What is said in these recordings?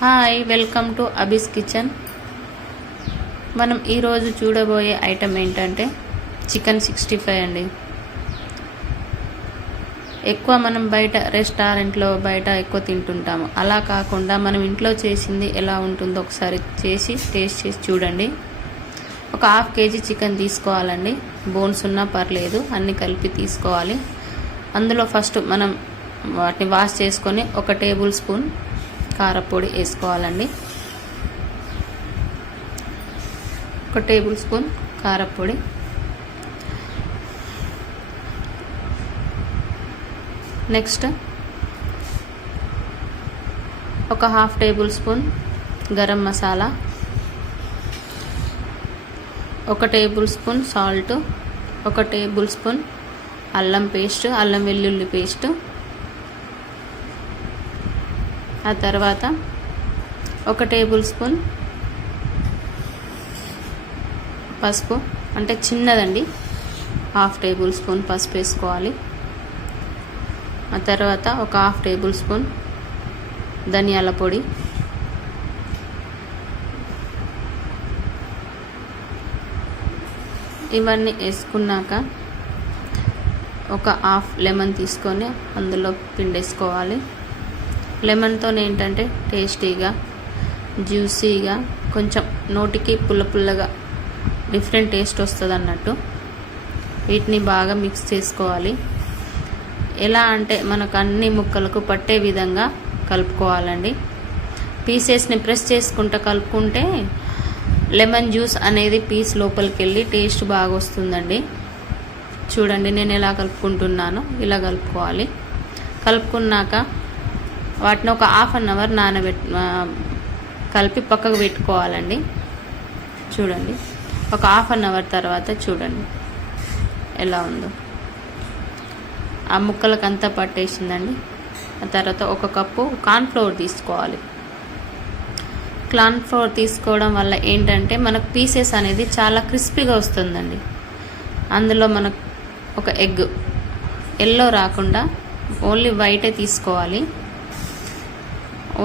Hi, welcome to Abby's kitchen. మనం ఈరోజు చూడబోయే ఐటెం ఏంటంటే చికెన్ 65 అండి. ఎక్కువ మనం బయట రెస్టారెంట్లో బయట ఎక్కువ తింటుంటాము. అలా కాకుండా మనం ఇంట్లో చేసింది ఎలా ఉంటుందో ఒకసారి టేస్ట్ చేసి చూడండి. ఒక ½ కేజీ చికెన్ తీసుకోవాలండి. బోన్స్ ఉన్నా పర్లేదు, అన్నీ కలిపి తీసుకోవాలి. అందులో ఫస్ట్ మనం వాటిని వాష్ చేసుకొని 1 టేబుల్ స్పూన్ కారపొడి వేసుకోవాలండి. 1 టేబుల్ స్పూన్ కారపొడి, నెక్స్ట్ ఒక ½ table spoon garam masala, 1 table spoon salt, 1 table spoon అల్లం పేస్ట్, అల్లం వెల్లుల్లి పేస్ట్, ఆ తర్వాత 1 టేబుల్ స్పూన్ పసుపు, అంటే చిన్నదండి, ½ టేబుల్ స్పూన్ పసుపు వేసుకోవాలి. ఆ తర్వాత ఒక ½ టేబుల్ స్పూన్ ధనియాల పొడి, ఇవన్నీ వేసుకున్నాక ఒక ½ లెమన్ తీసుకొని అందులో పిండేసుకోవాలి. లెమన్తో ఏంటంటే టేస్టీగా, జ్యూసీగా, కొంచెం నోటికి పుల్ల పుల్లగా డిఫరెంట్ టేస్ట్ వస్తుంది అన్నట్టు. వీటిని బాగా మిక్స్ చేసుకోవాలి. ఎలా అంటే మనకు అన్ని ముక్కలకు పట్టే విధంగా కలుపుకోవాలండి. పీసెస్ని ప్రెస్ చేసుకుంటూ కలుపుకుంటే లెమన్ జ్యూస్ అనేది పీస్ లోపలికి వెళ్ళి టేస్ట్ బాగా వస్తుందండి. చూడండి నేను ఎలా కలుపుకుంటున్నానో ఇలా కలుపుకోవాలి. కలుపుకున్నాక వాటిని ఒక ½ అవర్ కలిపి పక్కకు పెట్టుకోవాలండి. చూడండి ఒక ½ అవర్ తర్వాత చూడండి ఎలా ఉందో. ఆ ముక్కలకు అంతా పట్టేసిందండి. ఆ తర్వాత 1 కప్పు కార్న్ఫ్లోర్ తీసుకోవాలి. కార్న్ఫ్లోర్ తీసుకోవడం వల్ల ఏంటంటే మనకు పీసెస్ అనేది చాలా క్రిస్పీగా వస్తుందండి. అందులో మనకు ఒక ఎగ్ ఎల్లో రాకుండా ఓన్లీ వైటే తీసుకోవాలి.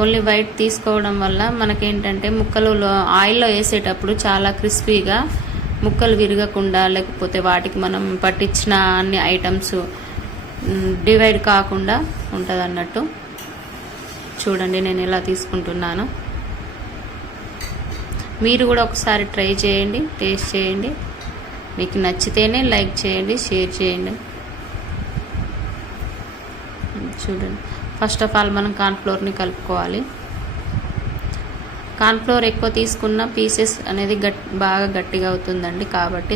ఓన్లీ వైట్ తీసుకోవడం వల్ల మనకేంటంటే ముక్కలు ఆయిల్లో వేసేటప్పుడు చాలా క్రిస్పీగా, ముక్కలు విరగకుండా, లేకపోతే వాటికి మనం పట్టించిన అన్ని ఐటమ్స్ డివైడ్ కాకుండా ఉంటుంది అన్నట్టు. చూడండి నేను ఎలా తీసుకుంటున్నాను. మీరు కూడా ఒకసారి ట్రై చేయండి, టేస్ట్ చేయండి. మీకు నచ్చితేనే లైక్ చేయండి, షేర్ చేయండి. చూడండి ఫస్ట్ ఆఫ్ ఆల్ మనం కార్న్ఫ్లోర్ని కలుపుకోవాలి. కార్న్ఫ్లోర్ ఎక్కువ తీసుకున్న పీసెస్ అనేది బాగా గట్టిగా అవుతుందండి. కాబట్టి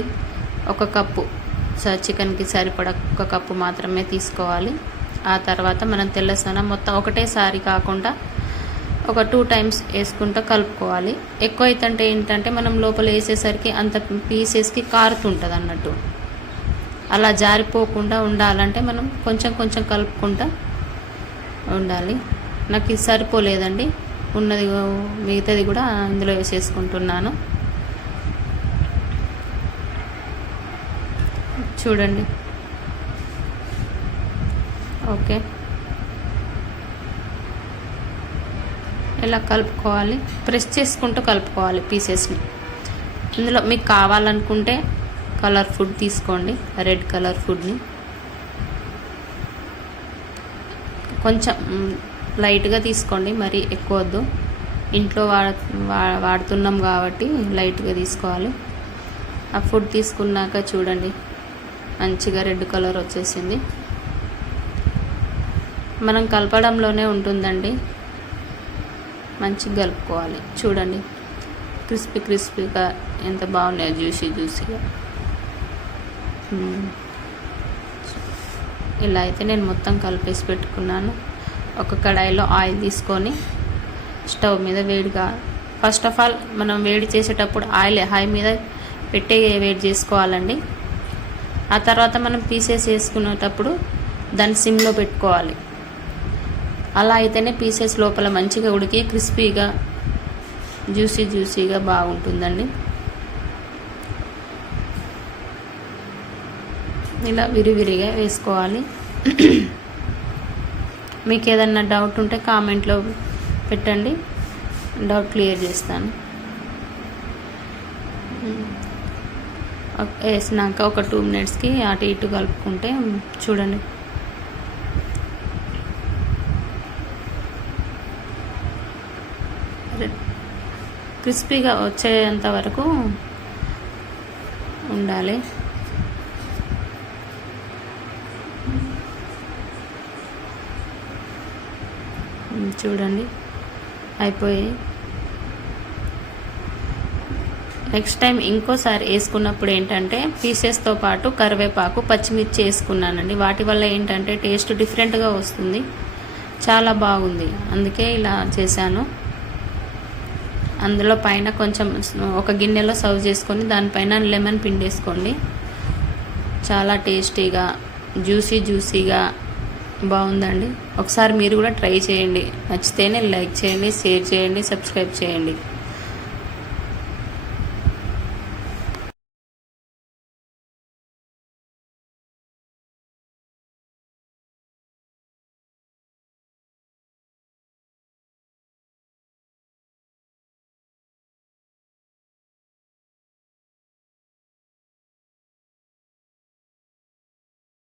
1 కప్పు చికెన్కి సరిపడా 1 కప్పు మాత్రమే తీసుకోవాలి. ఆ తర్వాత మనం తెల్లసన మొత్తం ఒకటేసారి కాకుండా ఒక 2 టైమ్స్ వేసుకుంటూ కలుపుకోవాలి. ఎక్కువ అవుతుంటే ఏంటంటే మనం లోపల వేసేసరికి అంత పీసెస్కి కారుతుంటుంది అన్నట్టు. అలా జారిపోకుండా ఉండాలంటే మనం కొంచెం కొంచెం కలుపుకుంటూ ఉండాలి. నాకు ఇది సరిపోలేదండి, ఉన్నది మిగతాది కూడా ఇందులో వేసేసుకుంటున్నాను. చూడండి ఓకే, ఇలా కలుపుకోవాలి. ప్రెస్ చేసుకుంటూ కలుపుకోవాలి పీసెస్ని. ఇందులో మీకు కావాలనుకుంటే కలర్ ఫుడ్ తీసుకోండి, రెడ్ కలర్ ఫుడ్ని కొంచెం లైట్గా తీసుకోండి, మరి ఎక్కువ వద్దు. ఇంట్లో వాడుతున్నాం కాబట్టి లైట్గా తీసుకోవాలి. ఆ ఫుడ్ తీసుకున్నాక చూడండి మంచిగా రెడ్ కలర్ వచ్చేసింది. మనం కలపడంలోనే ఉంటుందండి, మంచిగా కలుపుకోవాలి. చూడండి క్రిస్పీగా ఎంత బాగున్నాయో, జ్యూసీగా. ఇలా అయితే నేను మొత్తం కలిపేసి పెట్టుకున్నాను. ఒక కడాయిలో ఆయిల్ తీసుకొని స్టవ్ మీద వేడిగా, ఫస్ట్ ఆఫ్ ఆల్ మనం వేడి చేసేటప్పుడు ఆయిల్ హై మీద పెట్టే వేడి చేసుకోవాలండి. ఆ తర్వాత మనం పీసెస్ వేసుకునేటప్పుడు దాన్ని సిమ్లో పెట్టుకోవాలి. అలా అయితేనే పీసెస్ లోపల మంచిగా ఉడికి క్రిస్పీగా, జ్యూసీగా బాగుంటుందండి. ఇలా విరివిరిగా వేసుకోవాలి. మీకు ఏదన్నా డౌట్ ఉంటే కామెంట్లో పెట్టండి. డౌట్ క్లియర్ చేస్తాను. వేసినాక ఒక 2 మినిట్స్కి అటు ఇటు కలుపుకుంటే చూడండి క్రిస్పీగా వచ్చేంత వరకు ఉండాలి. చూడండి అయిపోయి. నెక్స్ట్ టైం ఇంకోసారి వేసుకున్నప్పుడు ఏంటంటే పీసెస్తో పాటు కరివేపాకు, పచ్చిమిర్చి వేసుకున్నానండి. వాటి వల్ల ఏంటంటే టేస్ట్ డిఫరెంట్గా వస్తుంది, చాలా బాగుంది. అందుకే ఇలా చేశాను. అందులో పైన కొంచెం ఒక గిన్నెలో సర్వ్ చేసుకొని దానిపైన లెమన్ పిండేసుకోండి. చాలా టేస్టీగా జ్యూసీగా బాగుందండి. ఒకసారి మీరు కూడా ట్రై చేయండి. నచ్చితేనే లైక్ చేయండి, షేర్ చేయండి, సబ్స్క్రైబ్ చేయండి.